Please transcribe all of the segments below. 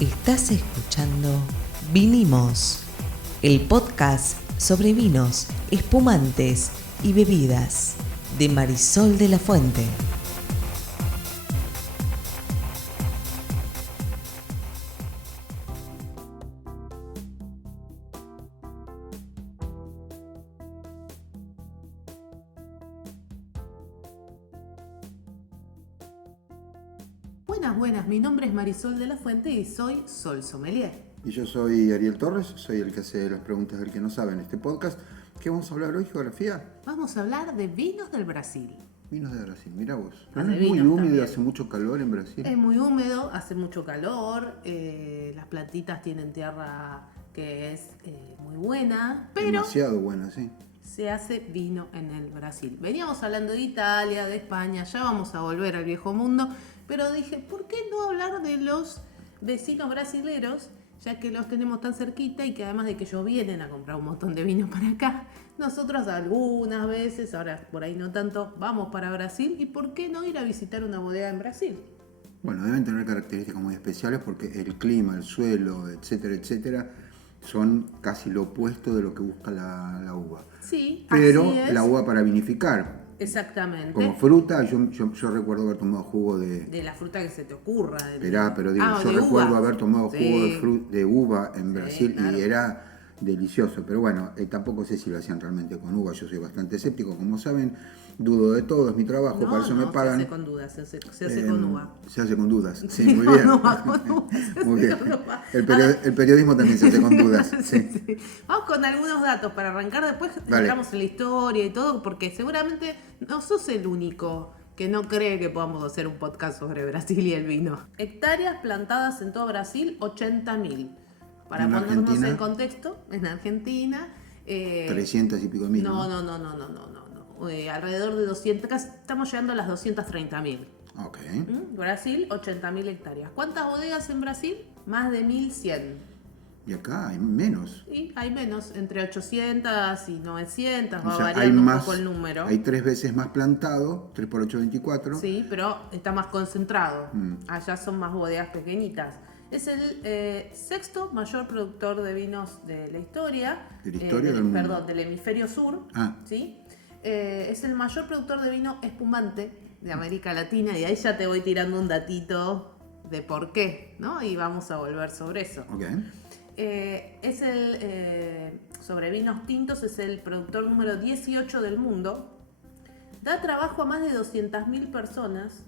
Estás escuchando Vinimos, el podcast sobre vinos, espumantes y bebidas de Marisol de la Fuente. Buenas, mi nombre es Marisol de la Fuente y soy Sol Sommelier. Y yo soy Ariel Torres, soy el que hace las preguntas del que no sabe en este podcast. ¿Qué vamos a hablar hoy, geografía? Vamos a hablar de vinos del Brasil. Vinos de Brasil, mira vos. De ¿No es muy vinos húmedo, también. hace mucho calor en Brasil? Es muy húmedo, hace mucho calor, las plantitas tienen tierra que es muy buena, pero Demasiado buena, sí. se hace vino en el Brasil. Veníamos hablando de Italia, de España, ya vamos a volver al viejo mundo, pero dije, ¿por qué no hablar de los vecinos brasileros? Ya que los tenemos tan cerquita y que además de que ellos vienen a comprar un montón de vino para acá, nosotros algunas veces, ahora por ahí no tanto, vamos para Brasil. ¿Y por qué no ir a visitar una bodega en Brasil? Bueno, deben tener características muy especiales porque el clima, el suelo, etcétera, son casi lo opuesto de lo que busca la uva. Sí, Pero así es. la uva para vinificar, Exactamente. como fruta, yo recuerdo haber tomado jugo de... De la fruta que se te ocurra. Pero digo, yo de recuerdo uva. haber tomado Sí. jugo de uva en Brasil claro. y era delicioso. Pero bueno, tampoco sé si lo hacían realmente con uva. Yo soy bastante escéptico, como saben, dudo de todo, es mi trabajo, para eso me pagan. Se hace con dudas, se hace con uva. Se hace con dudas, sí, muy bien. Muy bien. El periodismo también se hace con dudas. Sí. Sí. Vamos con algunos datos para arrancar, después Dale. entramos en la historia y todo, porque seguramente no sos el único que no cree que podamos hacer un podcast sobre Brasil y el vino. Hectáreas plantadas en todo Brasil, 80.000. Para ¿En ponernos Argentina? en contexto, en Argentina... 300 y pico mil. No. Alrededor de 200, casi estamos llegando a las 230.000. Ok. Brasil, 80.000 hectáreas. ¿Cuántas bodegas en Brasil? Más de 1.100. Y acá hay menos. Y hay menos, entre 800 y 900, O va sea, hay variando un más, poco el número. hay 3 veces más plantado, 3 por 8, 24. Sí, pero está más concentrado. Allá son más bodegas pequeñitas. Es el sexto mayor productor de vinos de la historia. ¿De la historia o del mundo? Perdón, del hemisferio sur. Ah. ¿Sí? Es el mayor productor de vino espumante de América Latina. Y ahí ya te voy tirando un datito de por qué, ¿no? Y vamos a volver sobre eso. Ok. Sobre vinos tintos, es el productor número 18 del mundo. Da trabajo a más de 200.000 personas,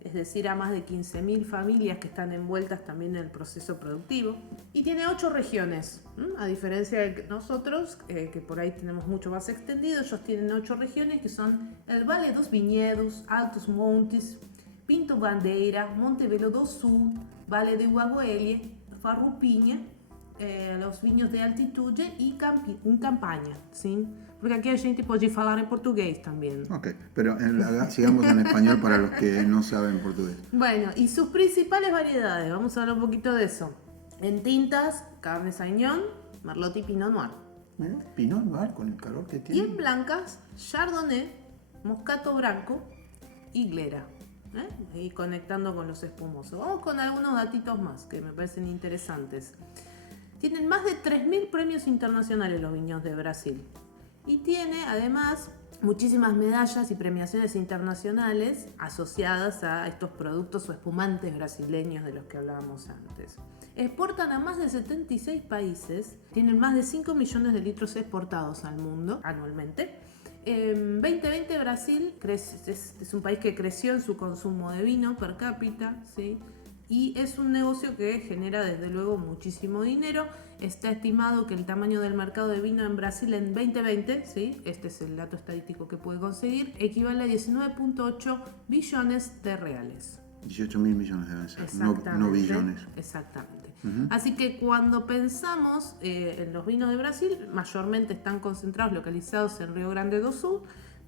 es decir, a más de 15.000 familias que están envueltas también en el proceso productivo. Y tiene 8 regiones, a diferencia de nosotros, que por ahí tenemos mucho más extendido. Ellos tienen 8 regiones que son el Vale dos Vinhedos, Altos Montes, Pinto Bandeira, Monte Belo do Sul, Vale de Uaguele, Farroupilha, los viños de altitude y Campaña, ¿sí? Porque aquí a gente pode falar en portugués también. Ok, pero sigamos en español para los que no saben portugués. Bueno, y sus principales variedades, vamos a hablar un poquito de eso. En tintas, Cabernet Sauvignon, Merlot y Pinot Noir. Mira, Pinot Noir con el calor que Y tiene. en blancas, Chardonnay, Moscato Branco y Glera. Y conectando con los espumosos. Vamos con algunos datitos más que me parecen interesantes. Tienen más de 3.000 premios internacionales los viños de Brasil. Y tiene además muchísimas medallas y premiaciones internacionales asociadas a estos productos o espumantes brasileños de los que hablábamos antes. Exportan a más de 76 países, tienen más de 5 millones de litros exportados al mundo anualmente. En 2020 Brasil es un país que creció en su consumo de vino per cápita, ¿sí? Y es un negocio que genera desde luego muchísimo dinero. Está estimado que el tamaño del mercado de vino en Brasil en 2020, ¿sí? Este es el dato estadístico que puede conseguir, equivale a 19.8 billones de reales. 18.000 millones deben ser, no billones. Exactamente. Así que cuando pensamos en los vinos de Brasil, mayormente están concentrados, localizados en Río Grande do Sul,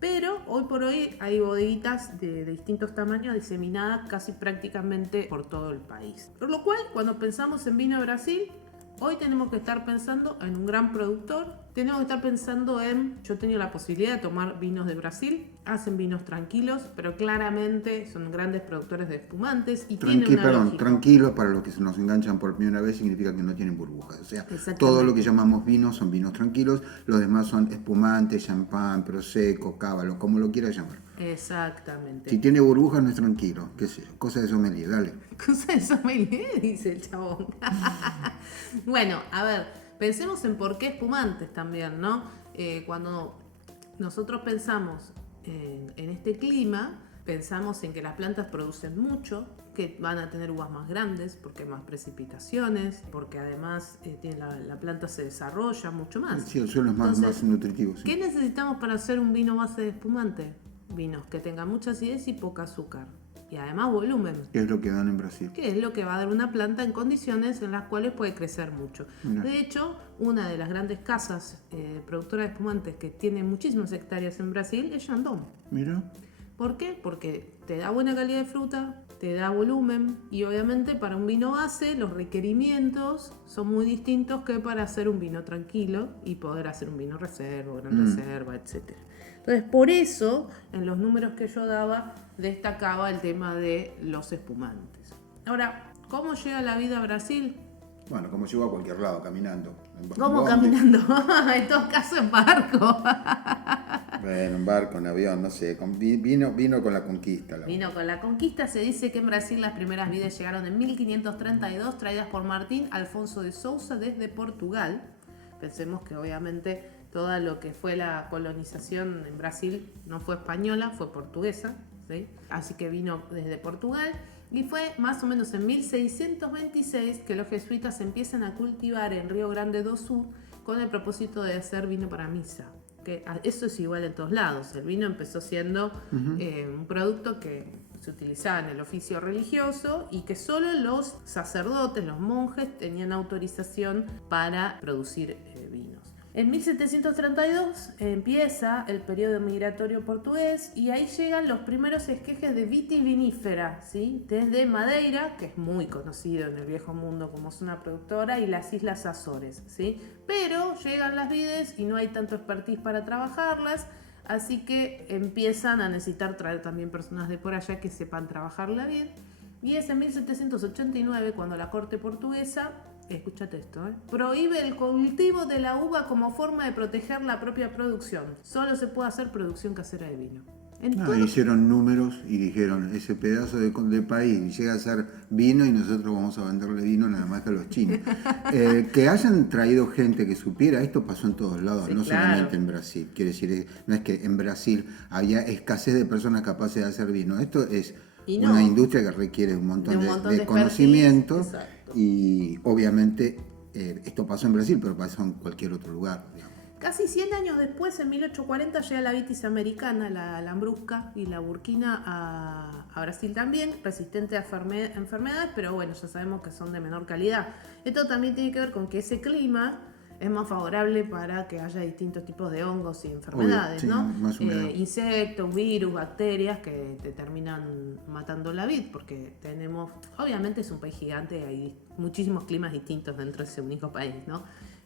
pero hoy por hoy hay bodeguitas de distintos tamaños diseminadas casi prácticamente por todo el país. Por lo cual, cuando pensamos en vino de Brasil, hoy tenemos que estar pensando en un gran productor, tenemos que estar pensando yo he tenido la posibilidad de tomar vinos de Brasil, hacen vinos tranquilos, pero claramente son grandes productores de espumantes y tienen una lógica. Tranquilos, para los que se nos enganchan por primera vez, significa que no tienen burbujas. O sea, todo lo que llamamos vinos son vinos tranquilos, los demás son espumantes, champán, prosecco, cábalo, como lo quieras llamar. Exactamente. Si tiene burbujas no es tranquilo, qué sé yo, cosa de sommelier, dale. Cosa de sommelier, dice el chabón. Bueno, a ver, pensemos en por qué espumantes también, ¿no? Cuando nosotros pensamos en este clima, pensamos en que las plantas producen mucho, que van a tener uvas más grandes, porque hay más precipitaciones, porque además la planta se desarrolla mucho más. Sí, el suelo es más nutritivo. Sí. ¿Qué necesitamos para hacer un vino base de espumante? Vinos que tengan mucha acidez y poca azúcar. Y además volumen. ¿Qué es lo que dan en Brasil? Que es lo que va a dar una planta en condiciones en las cuales puede crecer mucho. Mira. De hecho, una de las grandes casas productoras de espumantes que tiene muchísimas hectáreas en Brasil es Chandon. Mira. ¿Por qué? Porque te da buena calidad de fruta, te da volumen y obviamente para un vino base los requerimientos son muy distintos que para hacer un vino tranquilo y poder hacer un vino reserva, gran reserva, etc. Entonces, por eso, en los números que yo daba, destacaba el tema de los espumantes. Ahora, ¿cómo llega la vida a Brasil? Bueno, como llegó a cualquier lado, caminando. ¿Cómo caminando? En todo caso, en barco. Bueno, en barco, en avión, no sé. Vino con la conquista. Vino con la conquista. Se dice que en Brasil las primeras vides llegaron en 1532, traídas por Martín Alfonso de Sousa desde Portugal. Pensemos que obviamente todo lo que fue la colonización en Brasil no fue española, fue portuguesa, ¿sí? Así que vino desde Portugal y fue más o menos en 1626 que los jesuitas empiezan a cultivar en Río Grande do Sul con el propósito de hacer vino para misa. Que eso es igual en todos lados. El vino empezó siendo un producto que se utilizaba en el oficio religioso y que solo los sacerdotes, los monjes, tenían autorización para producir vinos. En 1732 empieza el periodo migratorio portugués y ahí llegan los primeros esquejes de vitivinífera, ¿sí? Desde Madeira, que es muy conocido en el viejo mundo como zona productora, y las Islas Azores, ¿sí? Pero llegan las vides y no hay tanto expertise para trabajarlas, así que empiezan a necesitar traer también personas de por allá que sepan trabajarla bien. Y es en 1789 cuando la corte portuguesa, escúchate esto, prohíbe el cultivo de la uva como forma de proteger la propia producción. Solo se puede hacer producción casera de vino. Hicieron números y dijeron, ese pedazo de país llega a ser vino y nosotros vamos a venderle vino nada más que a los chinos. Que hayan traído gente que supiera, esto pasó en todos lados, sí, no claro. Solamente en Brasil. Quiere decir, no es que en Brasil había escasez de personas capaces de hacer vino. Esto es una industria que requiere un montón de conocimiento. Y obviamente esto pasó en Brasil, pero pasó en cualquier otro lugar, digamos. Casi 100 años después, en 1840, llega la vitis americana, la lambrusca y la burkina a Brasil también, resistente a enfermedades, pero bueno, ya sabemos que son de menor calidad. Esto también tiene que ver con que ese clima es más favorable para que haya distintos tipos de hongos y enfermedades, obvio, sí, ¿no? Insectos, virus, bacterias que te terminan matando la vid, porque obviamente es un país gigante, hay muchísimos climas distintos dentro de ese único país, ¿no?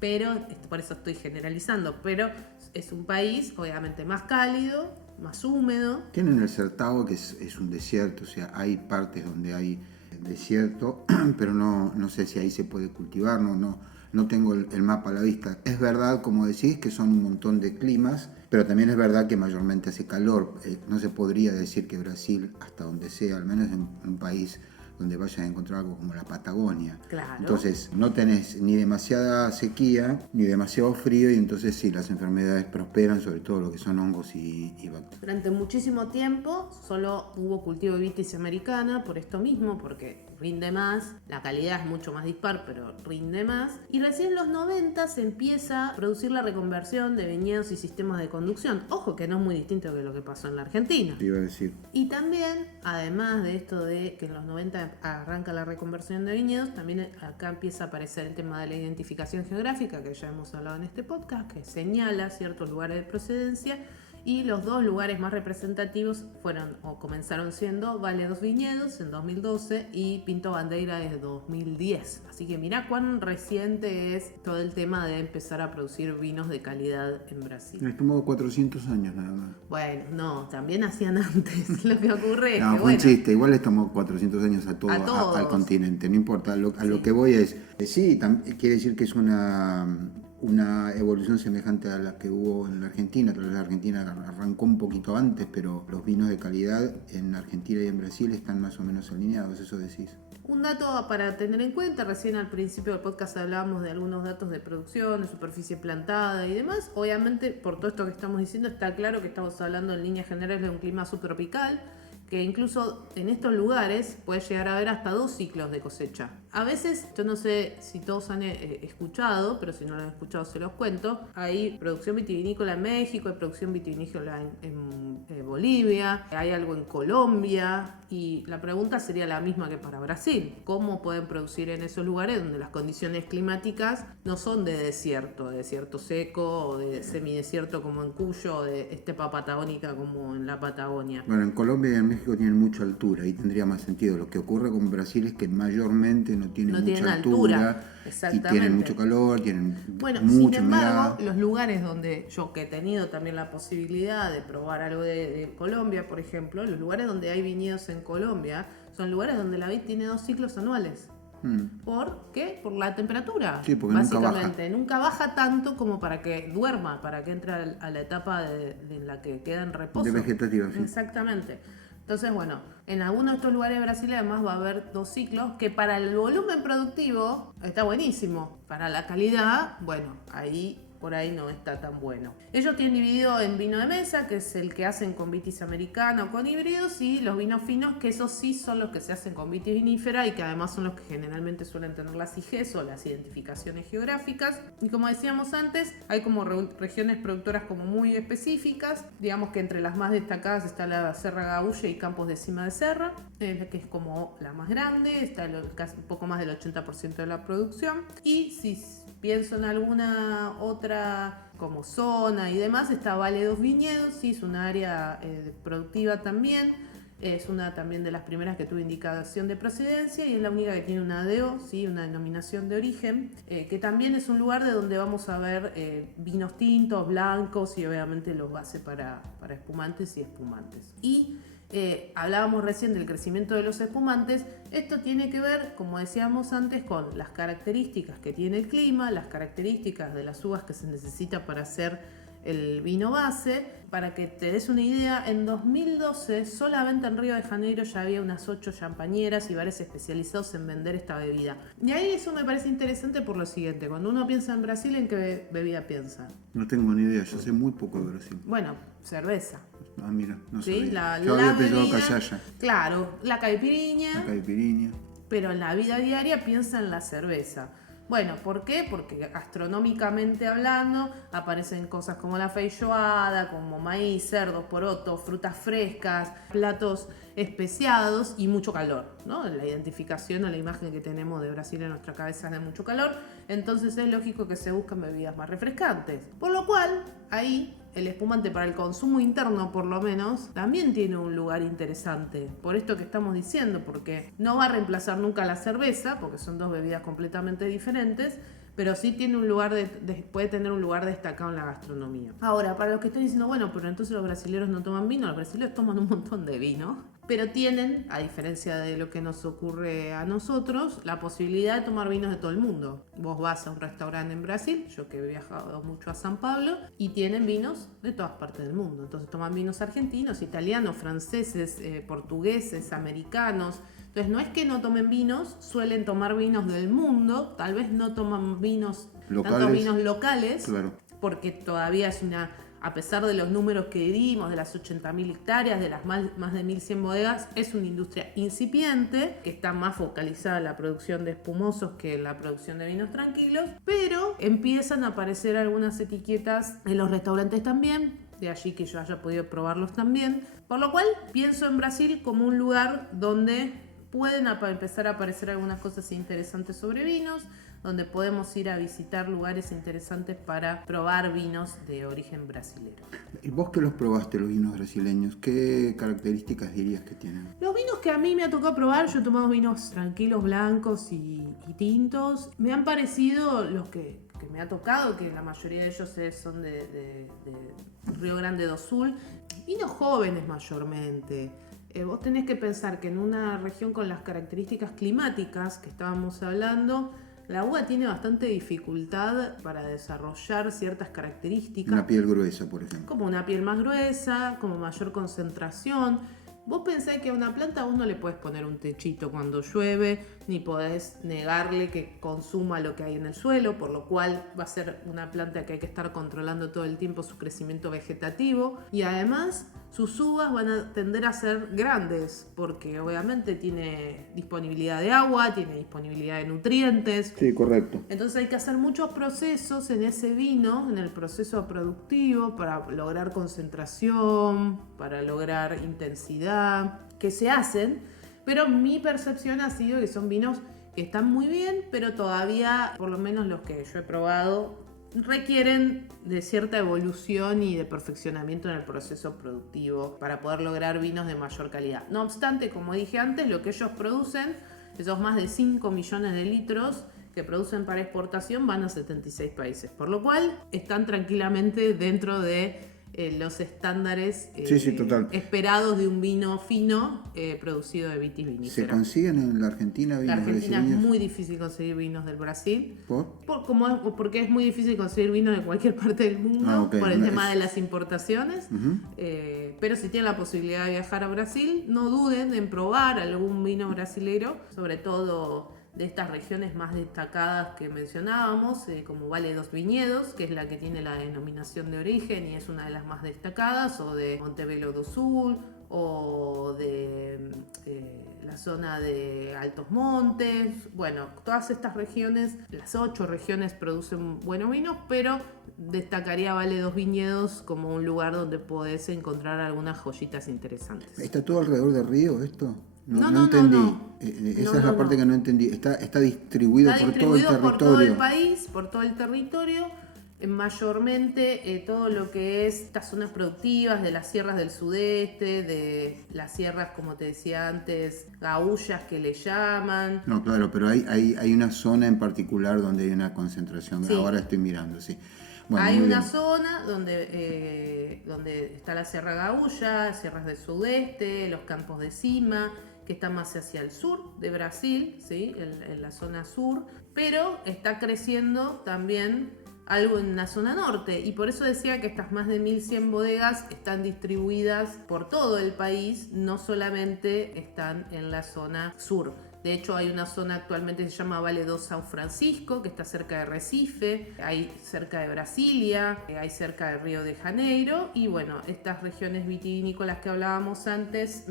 Pero, por eso estoy generalizando, pero es un país obviamente más cálido, más húmedo. Tienen el Certago, que es un desierto, o sea, hay partes donde hay desierto, pero no sé si ahí se puede cultivar, no tengo el mapa a la vista. Es verdad, como decís, que son un montón de climas, pero también es verdad que mayormente hace calor. No se podría decir que Brasil, hasta donde sea, al menos en un país donde vayas a encontrar algo como la Patagonia. Claro. Entonces no tenés ni demasiada sequía ni demasiado frío y entonces sí, las enfermedades prosperan, sobre todo lo que son hongos y bacterias. Durante muchísimo tiempo solo hubo cultivo de vitis americana por esto mismo, porque rinde más, la calidad es mucho más dispar, pero rinde más. Y recién en los 90 se empieza a producir la reconversión de viñedos y sistemas de conducción. Ojo que no es muy distinto que lo que pasó en la Argentina. Te iba a decir. Y también, además de esto de que en los 90 arranca la reconversión de viñedos, también acá empieza a aparecer el tema de la identificación geográfica, que ya hemos hablado en este podcast, que señala ciertos lugares de procedencia y los dos lugares más representativos comenzaron siendo Vale dos Viñedos en 2012 y Pinto Bandeira desde 2010. Así que mirá cuán reciente es todo el tema de empezar a producir vinos de calidad en Brasil. Les tomó 400 años nada más. Bueno, no, también hacían antes. Lo que ocurre es No, que, fue un chiste. Igual les tomó 400 años a todos. al continente. No importa. A lo que voy es... sí, quiere decir que es una evolución semejante a la que hubo en la Argentina. Tal vez la Argentina arrancó un poquito antes, pero los vinos de calidad en Argentina y en Brasil están más o menos alineados, eso decís. Un dato para tener en cuenta, recién al principio del podcast hablábamos de algunos datos de producción, de superficie plantada y demás. Obviamente, por todo esto que estamos diciendo, está claro que estamos hablando en líneas generales de un clima subtropical, que incluso en estos lugares puede llegar a haber hasta 2 ciclos de cosecha. A veces, yo no sé si todos han escuchado, pero si no lo han escuchado se los cuento, hay producción vitivinícola en México, hay producción vitivinícola en Bolivia, hay algo en Colombia, y la pregunta sería la misma que para Brasil. ¿Cómo pueden producir en esos lugares donde las condiciones climáticas no son de desierto seco o de semidesierto como en Cuyo o de estepa patagónica como en la Patagonia? Bueno, en Colombia y en México tienen mucha altura y tendría más sentido. Lo que ocurre con Brasil es que mayormente no tienen mucha altura y tienen mucho calor, tienen bueno, mucha sin embargo, humedad. los lugares donde yo que he tenido también la posibilidad de probar algo de Colombia, por ejemplo, los lugares donde hay viñedos en Colombia son lugares donde la vid tiene 2 ciclos anuales. ¿Por qué? Por la temperatura. Sí, porque básicamente nunca baja tanto como para que duerma, para que entre a la etapa en la que queda en reposo. De vegetativa, sí. Exactamente. Entonces, bueno, en algunos de estos lugares de Brasil además va a haber 2 ciclos que para el volumen productivo está buenísimo. Para la calidad, bueno, ahí por ahí no está tan bueno. Ellos tienen dividido en vino de mesa, que es el que hacen con vitis americana o con híbridos, y los vinos finos, que esos sí son los que se hacen con vitis vinífera y que además son los que generalmente suelen tener las IGs o las identificaciones geográficas. Y como decíamos antes, hay como regiones productoras como muy específicas. Digamos que entre las más destacadas está la Serra Gaúcha y Campos de Cima de Serra, que es como la más grande, está casi un poco más del 80% de la producción. Y si pienso en alguna otra como zona y demás, está Vale dos Viñedos, sí, es una área productiva también, es una también de las primeras que tuvo indicación de procedencia y es la única que tiene una ADO, ¿sí? Una denominación de origen, que también es un lugar de donde vamos a ver vinos tintos, blancos y obviamente los bases para espumantes y espumantes. Y hablábamos recién del crecimiento de los espumantes. Esto tiene que ver, como decíamos antes, con las características que tiene el clima, las características de las uvas que se necesita para hacer el vino base. Para que te des una idea, en 2012 solamente en Río de Janeiro ya había unas 8 champañeras y bares especializados en vender esta bebida. Y ahí eso me parece interesante por lo siguiente: cuando uno piensa en Brasil, ¿en qué bebida piensa? No tengo ni idea, yo sé muy poco de Brasil. Bueno, cerveza. Ah, mira, no ¿Sí? sabía. Yo había pensado cachaya. Claro, la caipirinha. La caipirinha. Pero en la vida diaria piensa en la cerveza. Bueno, ¿por qué? Porque gastronómicamente hablando aparecen cosas como la feijoada, como maíz, cerdo, poroto, frutas frescas, platos especiados y mucho calor, ¿no? La identificación o la imagen que tenemos de Brasil en nuestra cabeza es de mucho calor, entonces es lógico que se buscan bebidas más refrescantes. Por lo cual, ahí el espumante para el consumo interno, por lo menos, también tiene un lugar interesante. Por esto que estamos diciendo, porque no va a reemplazar nunca la cerveza, porque son 2 bebidas completamente diferentes, pero sí tiene un lugar puede tener un lugar destacado en la gastronomía. Ahora, para los que están diciendo, bueno, pero entonces los brasileños no toman vino, los brasileños toman un montón de vino, pero tienen, a diferencia de lo que nos ocurre a nosotros, la posibilidad de tomar vinos de todo el mundo. Vos vas a un restaurante en Brasil, yo que he viajado mucho a San Pablo, y tienen vinos de todas partes del mundo. Entonces toman vinos argentinos, italianos, franceses, portugueses, americanos. Entonces no es que no tomen vinos, suelen tomar vinos del mundo, tal vez no toman vinos, tantos vinos locales, claro, porque todavía es a pesar de los números que dimos, de las 80.000 hectáreas, de las más de 1.100 bodegas, es una industria incipiente, que está más focalizada en la producción de espumosos que en la producción de vinos tranquilos, pero empiezan a aparecer algunas etiquetas en los restaurantes también, de allí que yo haya podido probarlos también, por lo cual pienso en Brasil como un lugar donde pueden empezar a aparecer algunas cosas interesantes sobre vinos, donde podemos ir a visitar lugares interesantes para probar vinos de origen brasilero. ¿Y vos que los probaste, los vinos brasileños? ¿Qué características dirías que tienen? Los vinos que a mí me ha tocado probar, yo he tomado vinos tranquilos, blancos y tintos, me han parecido los que me ha tocado, que la mayoría de ellos son de Río Grande do Sul, vinos jóvenes mayormente. Vos tenés que pensar que en una región con las características climáticas que estábamos hablando, la uva tiene bastante dificultad para desarrollar ciertas características. Una piel gruesa, por ejemplo. Como una piel más gruesa, como mayor concentración. Vos pensás que a una planta vos no le podés poner un techito cuando llueve, ni podés negarle que consuma lo que hay en el suelo, por lo cual va a ser una planta que hay que estar controlando todo el tiempo su crecimiento vegetativo. Y además sus uvas van a tender a ser grandes, porque obviamente tiene disponibilidad de agua, tiene disponibilidad de nutrientes. Sí, correcto. Entonces hay que hacer muchos procesos en ese vino, en el proceso productivo, para lograr concentración, para lograr intensidad, que se hacen, pero mi percepción ha sido que son vinos que están muy bien, pero todavía, por lo menos los que yo he probado, requieren de cierta evolución y de perfeccionamiento en el proceso productivo para poder lograr vinos de mayor calidad. No obstante, como dije antes, lo que ellos producen, esos más de 5 millones de litros que producen para exportación, van a 76 países, por lo cual están tranquilamente dentro de los estándares total. esperados de un vino fino producido de vitis vinífera. ¿Se consiguen en la Argentina vinos La Argentina brasileños? es muy difícil conseguir vinos del Brasil. ¿Por? Porque es muy difícil conseguir vinos de cualquier parte del mundo Okay. por el tema de las importaciones. Pero si tienen la posibilidad de viajar a Brasil, no duden en probar algún vino brasilero, sobre todo de estas regiones más destacadas que mencionábamos, como Vale dos Viñedos, que es la que tiene la denominación de origen y es una de las más destacadas, o de Montebello do Sul, o de la zona de Altos Montes. Bueno, todas estas regiones, las 8 regiones producen buenos vinos, pero destacaría Vale dos Viñedos como un lugar donde podés encontrar algunas joyitas interesantes. ¿Está todo alrededor del río esto? No, entendí. no. Esa es la parte que no entendí. Está distribuido por todo el territorio. Por todo el país, por todo el territorio. Mayormente todo lo que es estas zonas productivas de las sierras del sudeste, de las sierras, como te decía antes, gaullas que le llaman. No, claro, pero hay una zona en particular donde hay una concentración. Sí. Ahora estoy mirando, sí. Bueno, hay una bien. zona donde está la Sierra Gaúcha, sierras del sudeste, los campos de cima, que está más hacia el sur de Brasil, ¿sí? en la zona sur, pero está creciendo también algo en la zona norte, y por eso decía que estas más de 1100 bodegas están distribuidas por todo el país, no solamente están en la zona sur. De hecho, hay una zona actualmente que se llama Vale do São Francisco, que está cerca de Recife, hay cerca de Brasilia, hay cerca de Río de Janeiro, y bueno, estas regiones vitivinícolas que hablábamos antes,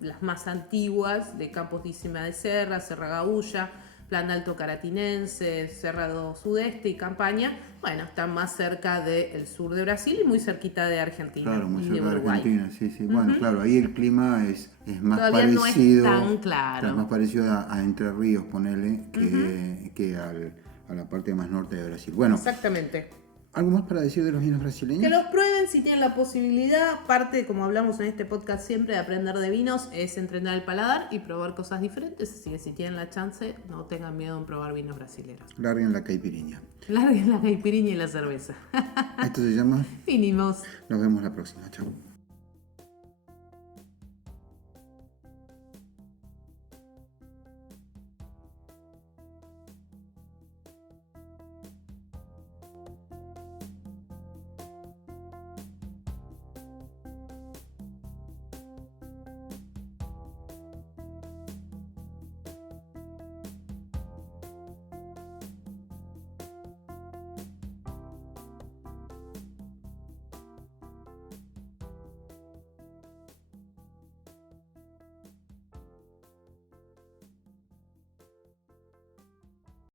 las más antiguas, de Campos de Cima de Serra, Serra Gaúcha, Plan Alto Caratinense, Cerrado Sudeste y Campaña, bueno, están más cerca del sur de Brasil y muy cerquita de Argentina. Claro, muy y cerca de Uruguay. Argentina, sí. Bueno, claro, ahí el clima es más Todavía parecido. no es tan claro. Es más parecido a Entre Ríos, ponele, que a la parte más norte de Brasil. Bueno, Exactamente. ¿algo más para decir de los vinos brasileños? Que los prueben si tienen la posibilidad. Parte, como hablamos en este podcast siempre, de aprender de vinos, es entrenar el paladar y probar cosas diferentes. Así que si tienen la chance, no tengan miedo en probar vinos brasileños. Larguen la caipirinha. Larguen la caipirinha y la cerveza. Esto se llama... Vinimos. Nos vemos la próxima. Chao.